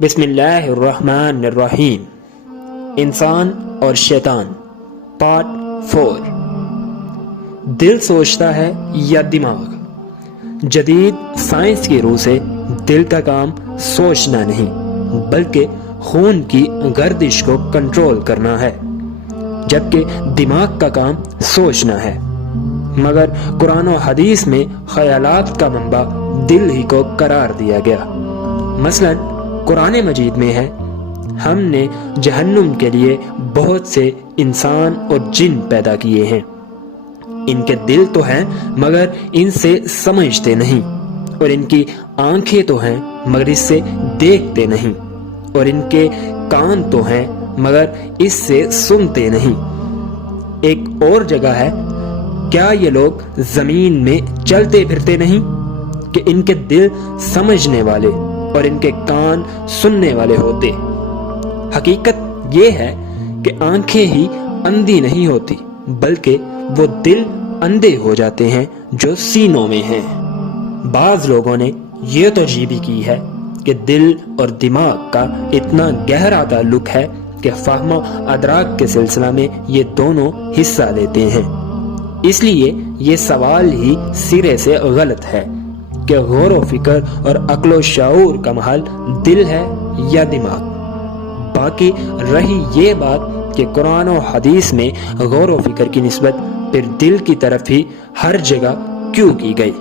بسم اللہ الرحمن الرحیم۔ انسان اور شیطان پارٹ 4۔ دل سوچتا ہے یا دماغ؟ جدید سائنس کی روح سے دل کا کام سوچنا نہیں بلکہ خون کی گردش کو کنٹرول کرنا ہے، جبکہ دماغ کا کام سوچنا ہے۔ مگر قرآن و حدیث میں خیالات کا منبع دل ہی کو قرار دیا گیا۔ مثلا قرآن مجید میں ہے، ہم نے جہنم کے لیے بہت سے انسان اور جن پیدا کیے ہیں، ان کے دل تو ہیں مگر ان سے سمجھتے نہیں، اور ان کی آنکھیں تو ہیں مگر اس سے دیکھتے نہیں، اور ان کے کان تو ہیں مگر اس سے سنتے نہیں۔ ایک اور جگہ ہے، کیا یہ لوگ زمین میں چلتے پھرتے نہیں کہ ان کے دل سمجھنے والے اور ان کے کان سننے والے ہوتے۔ حقیقت یہ ہے کہ آنکھیں ہی اندھی نہیں ہوتی بلکہ وہ دل اندھے ہو جاتے ہیں جو سینوں میں ہیں۔ بعض لوگوں نے یہ ترجیح کی ہے کہ دل اور دماغ کا اتنا گہرا تعلق ہے کہ فہم و ادراک کے سلسلہ میں یہ دونوں حصہ لیتے ہیں۔ اس لیے یہ سوال ہی سرے سے غلط ہے کہ غور و فکر اور عقل و شعور کا محل دل ہے یا دماغ۔ باقی رہی یہ بات کہ قرآن و حدیث میں غور و فکر کی نسبت پھر دل کی طرف ہی ہر جگہ کیوں کی گئی،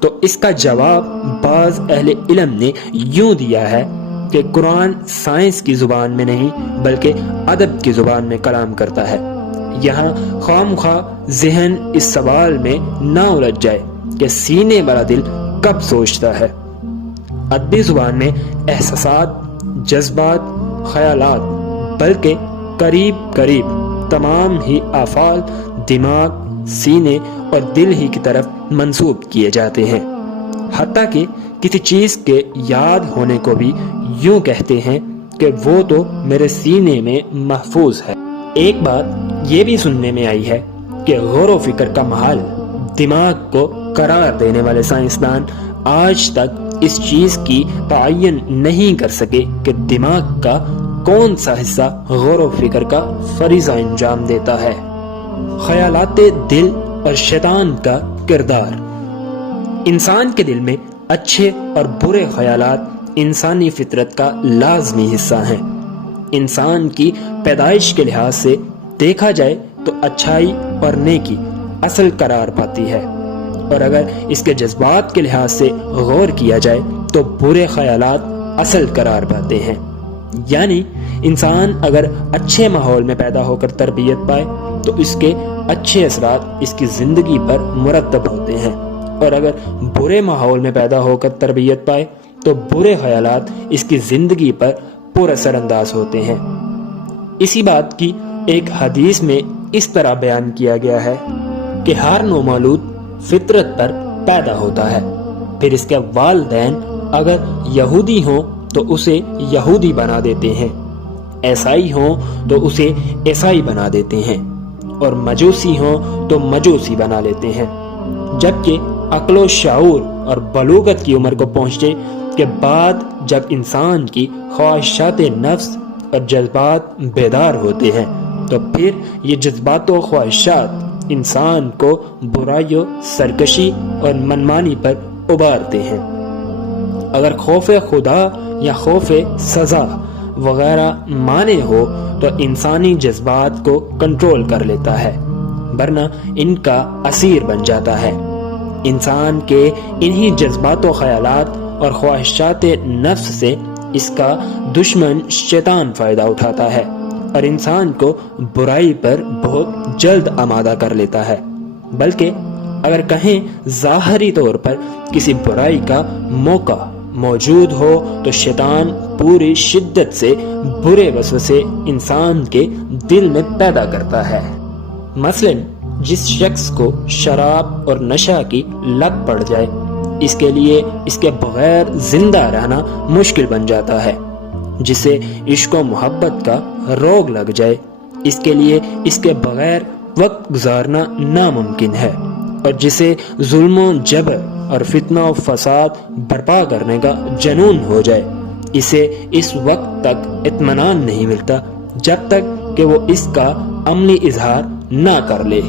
تو اس کا جواب بعض اہل علم نے یوں دیا ہے کہ قرآن سائنس کی زبان میں نہیں بلکہ ادب کی زبان میں کلام کرتا ہے۔ یہاں خواہ مخواہ ذہن اس سوال میں نہ الجھ جائے کہ سینے والا دل کب سوچتا ہے۔ ادبی زبان میں احساسات، جذبات، خیالات بلکہ قریب قریب تمام ہی افعال دماغ، سینے اور دل ہی کی طرف منسوب کیے جاتے ہیں۔ حتیٰ کہ کسی چیز کے یاد ہونے کو بھی یوں کہتے ہیں کہ وہ تو میرے سینے میں محفوظ ہے۔ ایک بات یہ بھی سننے میں آئی ہے کہ غور و فکر کا محل دماغ کو قرار دینے والے سائنسدان آج تک اس چیز کی تعین نہیں کر سکے کہ دماغ کا کون سا حصہ غور و فکر کا فریضہ انجام دیتا ہے۔ خیالات دل اور شیطان کا کردار۔ انسان کے دل میں اچھے اور برے خیالات انسانی فطرت کا لازمی حصہ ہیں۔ انسان کی پیدائش کے لحاظ سے دیکھا جائے تو اچھائی اور نیکی اصل قرار پاتی ہے، اور اگر اس کے جذبات کے لحاظ سے غور کیا جائے تو برے خیالات اصل قرار پاتے ہیں۔ یعنی انسان اگر اچھے ماحول میں پیدا ہو کر تربیت پائے تو اس کے اچھے اثرات اس کی زندگی پر مرتب ہوتے ہیں، اور اگر برے ماحول میں پیدا ہو کر تربیت پائے تو برے خیالات اس کی زندگی پر پر اثر انداز ہوتے ہیں۔ اسی بات کی ایک حدیث میں اس طرح بیان کیا گیا ہے کہ ہر نومولود فطرت پر پیدا ہوتا ہے، پھر اس کے والدین اگر یہودی ہوں تو اسے یہودی بنا دیتے ہیں، عیسائی ہوں تو اسے عیسائی بنا دیتے ہیں، اور مجوسی ہوں تو مجوسی بنا لیتے ہیں، جبکہ عقل و شعور اور بلوغت کی عمر کو پہنچنے کے بعد جب انسان کی خواہشات نفس اور جذبات بیدار ہوتے ہیں تو پھر یہ جذبات و خواہشات انسان کو برائی و سرکشی اور منمانی پر ابارتے ہیں۔ اگر خوف خدا یا خوف سزا وغیرہ مانے ہو تو انسانی جذبات کو کنٹرول کر لیتا ہے، ورنہ ان کا اسیر بن جاتا ہے۔ انسان کے انہی جذبات و خیالات اور خواہشات نفس سے اس کا دشمن شیطان فائدہ اٹھاتا ہے اور انسان کو برائی پر بہت جلد آمادہ کر لیتا ہے۔ بلکہ اگر کہیں ظاہری طور پر کسی برائی کا موقع موجود ہو تو شیطان پوری شدت سے برے وسوسے انسان کے دل میں پیدا کرتا ہے۔ مثلاً جس شخص کو شراب اور نشہ کی لت پڑ جائے، اس کے لیے اس کے بغیر زندہ رہنا مشکل بن جاتا ہے۔ جسے عشق و محبت کا روگ لگ جائے، اس کے لیے اس کے بغیر وقت گزارنا ناممکن ہے، اور جسے ظلم و جبر اور فتنہ و فساد برپا کرنے کا جنون ہو جائے، اسے اس وقت تک اطمینان نہیں ملتا جب تک کہ وہ اس کا عملی اظہار نہ کر لے۔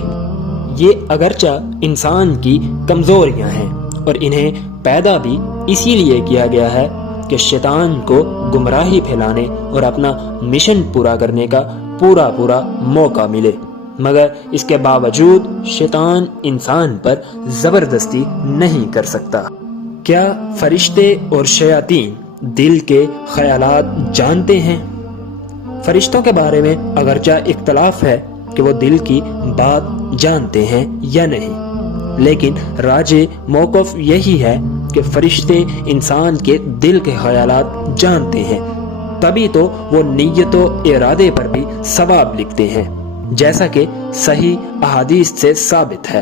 یہ اگرچہ انسان کی کمزوریاں ہیں اور انہیں پیدا بھی اسی لیے کیا گیا ہے کہ شیطان کو گمراہی پھیلانے اور اپنا مشن پورا کرنے کا پورا موقع ملے، مگر اس کے باوجود شیطان انسان پر زبردستی نہیں کر سکتا۔ کیا فرشتے اور شیاطین دل کے خیالات جانتے ہیں؟ فرشتوں کے بارے میں اگرچہ اختلاف ہے کہ وہ دل کی بات جانتے ہیں یا نہیں، لیکن راجح موقف یہی ہے کہ فرشتے انسان کے دل کے خیالات جانتے ہیں، تبھی تو وہ نیت و ارادے پر بھی ثواب لکھتے ہیں، جیسا کہ صحیح احادیث سے ثابت ہے۔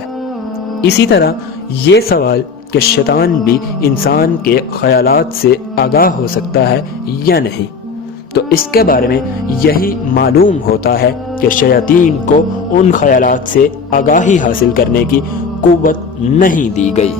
اسی طرح یہ سوال کہ شیطان بھی انسان کے خیالات سے آگاہ ہو سکتا ہے یا نہیں، تو اس کے بارے میں یہی معلوم ہوتا ہے کہ شیاطین کو ان خیالات سے آگاہی حاصل کرنے کی قوت نہیں دی گئی۔